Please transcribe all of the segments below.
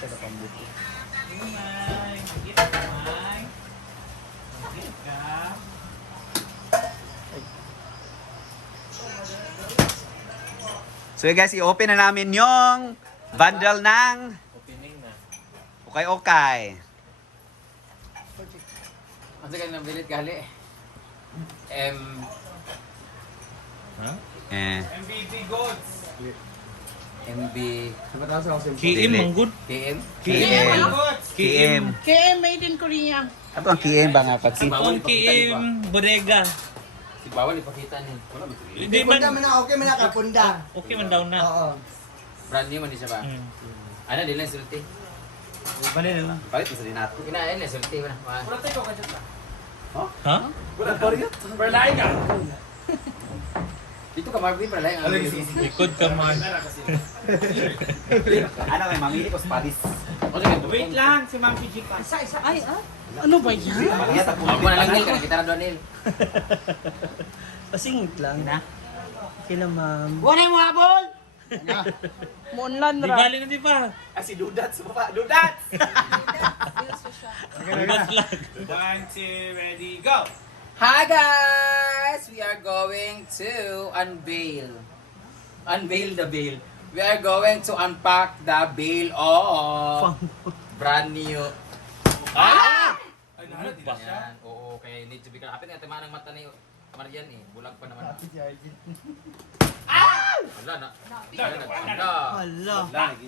Sa pambuto. May, magit ka, may. Magit ka. So guys, i-open na namin yung bundle ng Opening na. Okay. Ano ka nang bilit gali? Ha? MBB Goods. MB... Ano ba tawag sa Kiim, ang good. KM? KM. Goods. KM. KM made in Korea. Ato ang KM ba nga pag Ang Kiim, bodega. Si Bawal ipakita ni. Wala ba ito? Hindi man. Okay man na kapunda. Okay man daw na. Oo. Brand new man di siya ba? Mm. Ano, di lang sulti. Palit mo sa dinato. Kinain na sulti ba na? Wala tayo ka dyan. Ha? Perlain ka. Dito ka Marvin, para lang. Likod ka man. Ano may mamili ko sa Paris. Wait lang, si Ma'am PG pa. Ay, ano ba yan? Pagkaya tapos Ako na lang nil, kita na doon nil. Pasingit lang. Kila ma'am. Wala mo habol! Monlan Di ra. bali na di ba? si Dudat sa baba. Dudat! Ulat lang. 1, 2, ready, go! Hi guys! We are going to unveil the veil. We are going to unpack the veil of brand new. Ah! Ay, nahanap din siya. Yan, oo, kaya need to be careful. Apit nga, tamaan ng mata ni Marian eh. Bulag pa naman. Wala na. Hala.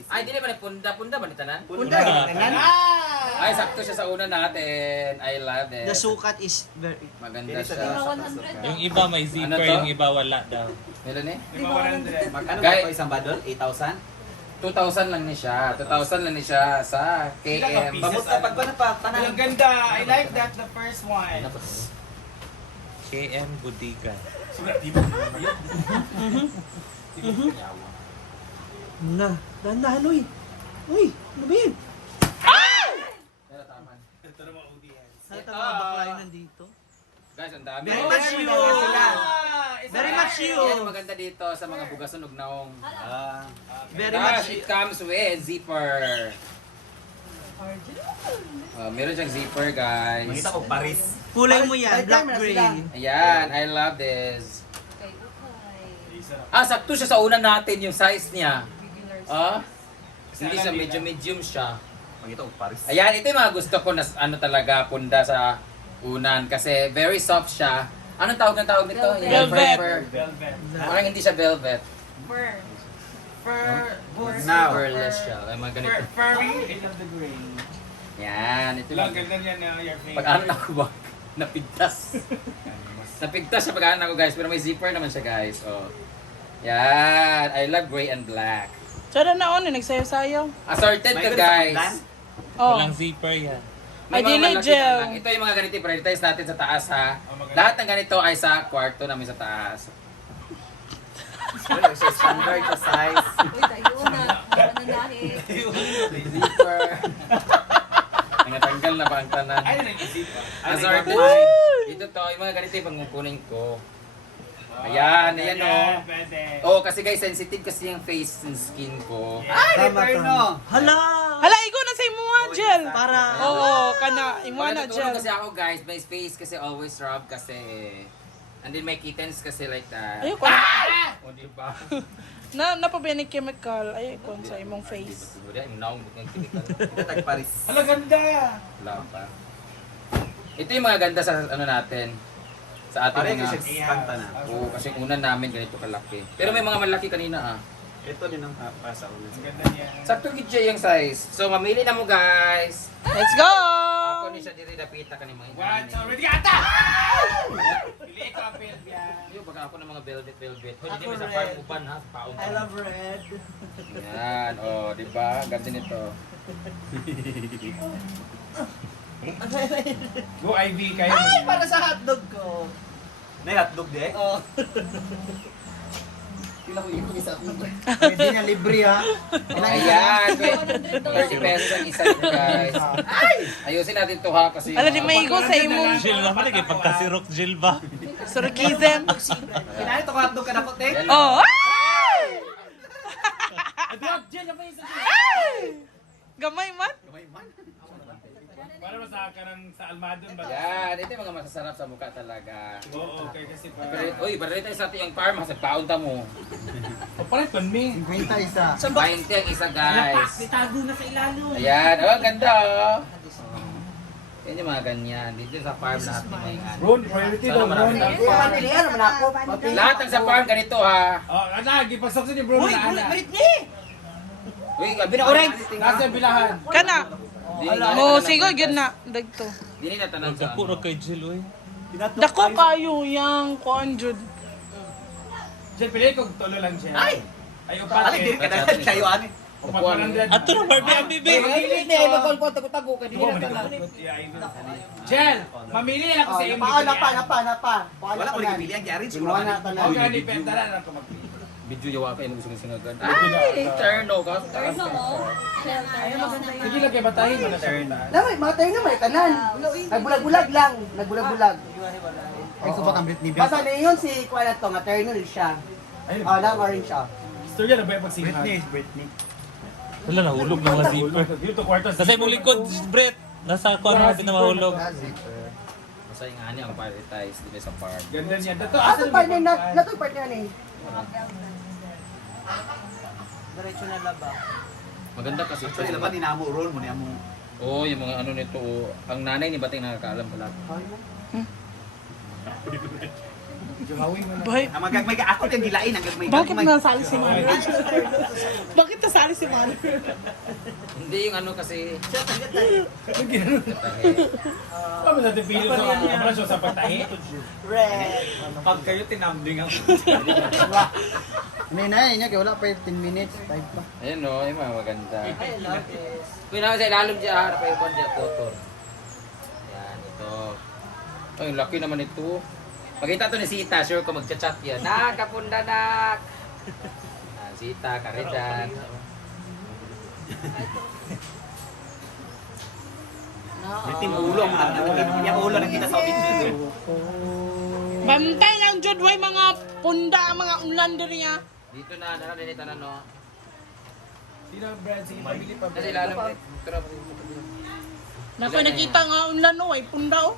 Ay, di naman punda ba ni tanan? Punda ganyan. Ay, sakto siya sa una natin. I love it. The sukat is very Maganda siya. Yung iba may Ano zipper, to? yung iba wala daw. Meron eh? 100. Magkano Guys. ba isang bundle? 8,000? 2,000 lang ni siya. 2,000 lang ni siya sa KM. Pamot Pamut pag pa Ang ganda. I like that, the first one. KM Bodega. na. Dahan-dahan uy. Uy, ano ba yun? Pero tama. Ito naman ODS. Halata mga bakla yun nandito. Guys, ang dami. Very much you. Very much you. Yan ang maganda dito sa mga bugasunog naong. Very much Gosh, it comes with zipper. Meron siyang zipper, guys. Makita ko Paris. kulay mo yan, black gray. Ayan, I love this. Sakto siya sa una natin yung size niya. Hindi siya medium siya. Makita ko Paris. Ayan, ito yung mga gusto ko na ano talaga, punda sa unan. Kasi very soft siya. Anong tawag nito? Velvet. Velvet. Parang hindi siya velvet. Fur. Now. Furless siya. Ay, mga ganito. Furry. I love the gray. Yan, ito Lang, lang. ganda niya na your favorite. Pag-anan ako ba? Napigtas. Napigtas siya pag-anan ako guys. Pero may zipper naman siya guys. Oh. Yan. I love gray and black. Tsara na on, nagsayaw-sayaw. Assorted to guys. Oh. Walang zipper yan. May Ay, mga dili malaki gel. na lang. Ito yung mga ganito. Prioritize natin sa taas ha. Lahat ng ganito ay sa kwarto namin sa taas. Ano siya standard sa size. Uy, tayo na. Mananahi. Zipper. Natanggal na ba ang tanan? Ay, nag-isip pa. Assorted. Ito to. Yung mga ganito yung pangukunin ko. Ayan, ayan oh. Pwede. Oh, kasi guys, sensitive kasi yung face and skin ko. Ay, returno! Hala. Hala, igo na sa imo nga gel. Para Oo, kana imo Pag na natutulog gel. kasi ako guys, my face kasi always rub kasi. And then my kittens kasi like that. Ayoko. O diba? Napabiyan chemical. Ay, kon sa imong face. Wala, yung naong bukang chemical. Ito tag Paris. Hala, ganda. Wala pa. Ito yung mga ganda sa ano natin. Sa ating Parang mga... siya panta na. Oo, kasi unan namin ganito kalaki. Pero may mga malaki kanina ah. Ito din ang para sa ulo. Ang ganda niya. Sakto gidya yung size. So mamili na mo guys. Let's go! Ako ni siya diri dapita ka ni mga One, two, inanin. ready, ata! Pili ko ang film yan. Yung pag ako ng mga velvet. Hoy, hindi Ako mo sa red. farm uban ha. Paong I love red. Yan, oh, di ba? Ganda nito. Go, IV kayo. Ay, para sa hotdog ko. May hotdog di eh? Oh. Tila ko yung isa ko. Pwede na libre ha. Ayan, 30 pesos ang isa nito guys. Ayusin natin to ha kasi... Ala, di maigo sa imong Jill naman, lagi pagkasirok Jill ba? surkism. Kinain to hotdog ka na ko, te. Oh! Gamay man. Para masaka ng sa almadon ba? Yan, ito yung mga masasarap sa mukha talaga. Oo, okay kasi Uy, baril tayo sa ating yung farm, hasag taon ta mo. papalit man mi. 20 ang isa guys. Itago na sa ilalo. Ayan, oh, ganda oh. Yan yung mga ganyan. Dito sa farm natin may ano. Ron, priority daw, Ron. Lahat ng sa farm ganito ha. Oh, ana, gipagsok sa ni Bro na ana. Uy, gabi na orange. Nasa bilahan. Kana. Mo sigo gyud na dagto. Dili na tanan sa. Dako ra kay Jill, oy. Dako kayo yang kuan jud. Diyan pili ko tulo lang siya. Ay! Ayo pa. Ali, dili ka na tayo ani. Ato na Barbie ang bibig. Hindi, magkol ko tago-tago ka dili na tanan. Jel, mamili lang ko sa iyo. Wala ko rin pipili ang gyari. Siguro ka na. Okay, ni Pentara na ko magpili. Video yawa kayo gusto sinagan. Ay, turno ka. Turno mo. Sige lang kay batahin mo na siya. Lamay, mga tayo na may tanan. Nagbulag-bulag lang. Nagbulag-bulag. Ay, subak ang Britney Basta na yun si Kuya na to, nga Ternal siya. Oh, lang orange siya. Storya na ba yung pagsinghag? Britney. Wala na hulog ng mga zipper. Dito kwarto. Sa mong likod, Brett. Nasa kuan na natin na mahulog. Basta yung ani ang prioritize dito sa farm. Ganda niya. Dito, Asa partner na, nato partner na eh. Diretso na laba. Maganda kasi So sila ba ninamo roll mo niya mo. oh, yung mga ano nito, oh. Ang nanay ni Bateng nakakaalam pala. Bay, Ang magagmay ka ako yung gilain ang gagmay. bakit nasali si Manu? Bakit nasali si Manu? Hindi yung ano kasi. Kami natin pili sa operasyon sa pagtahi. Red. Pag kayo tinambling ang... May na niya kaya wala pa 15 minutes. 5 pa. Ayun no, yung mga maganda. I love this. Uy, naman sa ilalom dyan, harap kayo pa dyan, tutor. Yan, ito. Ay, laki naman ito. Pagkita to ni Sita, sure ko magchat-chat yan. Nak, kapunda nak! Yan, Sita, Karidan. Britney ulo ang yung ulo nakita sa video. Bantay lang jud way mga punda mga unlan diri ya. Dito na, naraninita na no. Sino ang brand? Sige, pabili pa. Kasi ilalom, Nako nakita nga unlan no ay punda oh.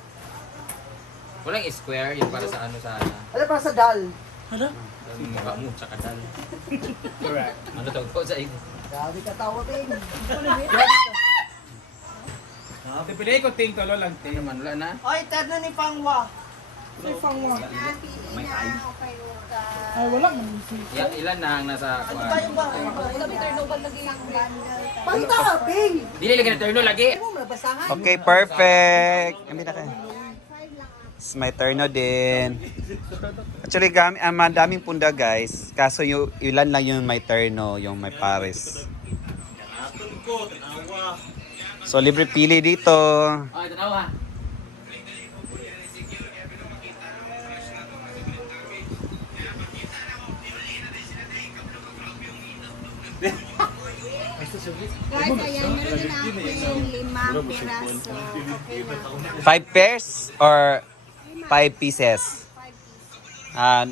walang square, yung para sa ano sana. Ano para sa dal? Hala. Yung mukha mo, tsaka dal. Correct. Ano tawag ko sa iyo? Grabe ka tawa, Ping. Pili ko ting tolo lang Ano ting. naman, wala na. Ay, tad na ni Pangwa. Ay pangwa. May kain. Ay wala man si. Yan, ilan na ang nasa Ano kuwan. tayo ba? Sabi turnover lagi yung Panta, Ping! Dili lagi na turno lagi. Ano mo, nabasahan? Okay, perfect. Kami na kayo. May turno din. Actually, madaming punda guys. Kaso yung ilan lang yung may turno, yung may pares. So, libre pili dito. Oh, ito na ha. Guys, ayan, meron na natin 5 piraso. Okay na. 5 pairs or 5 pieces?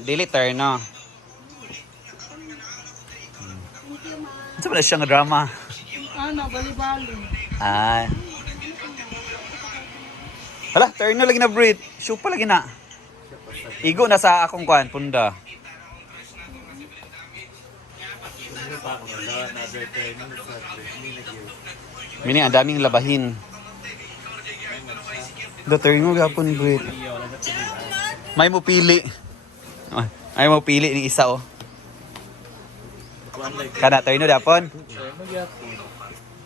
Dili turno. Ano ba na siyang drama? Ano bali-bali. Hala, turno lagi na breed. Shoe pa lagi na. Igo na sa akong kuan, punda. Mini, ang daming labahin. The turno gapon breed. May mo pili. May mo pili ni isa oh. Kana turno dapon.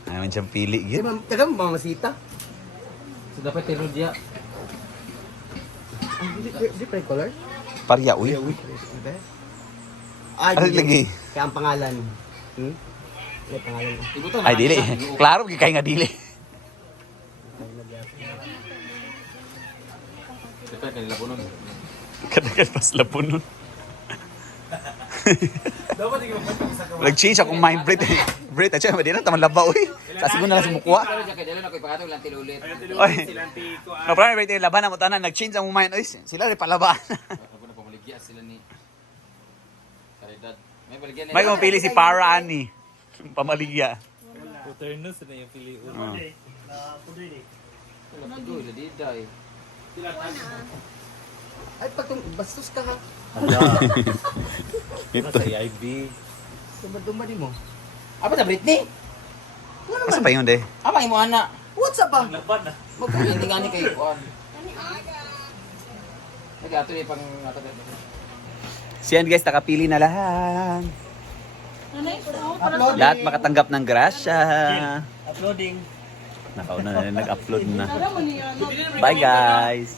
Ay man siyang pili gid. Taga mo ba masita? So, dapat turno dia. Different color? Parya uy. Ay, Ano lagi? Kaya ang pangalan. May pangalan. Ay dili. Klaro gi kay nga dili. Dapat kanila po nun. Kadagan pas lapon nun. Dapat ikaw pa sa kawan. Nag-change akong mind breed. Breed, at siya, di na, taman laba, uy. Kasi ko na lang sumukwa. Pero dyan, kaya dala na ko ipakatong lang tilulit. Oy, Silanti ko. no problem, breed, laban na mo tanan, nag-change ang mind. Uy, sila rin palaba. Ako na pamaligya sila ni Caridad. May baligyan May kumapili si Para Ani. Pamaligya. Uternus na yung piliun. Oh. Ito, ladiday. Kuha na. Ay, pag bastos ka ha. Ano sa IB? Tumba-tumba din mo. Apa na, Britney? Asa pa yun, de? Apa mo, anak? What's up ba? Laban na. Magkahindi nga ni kayo, Juan. Ani aga. Nag-ato yung pang... So yan guys, nakapili na lahat. Uploading. Lahat makatanggap ng grasya. Uploading. Nakauna na nag-upload na. Bye guys!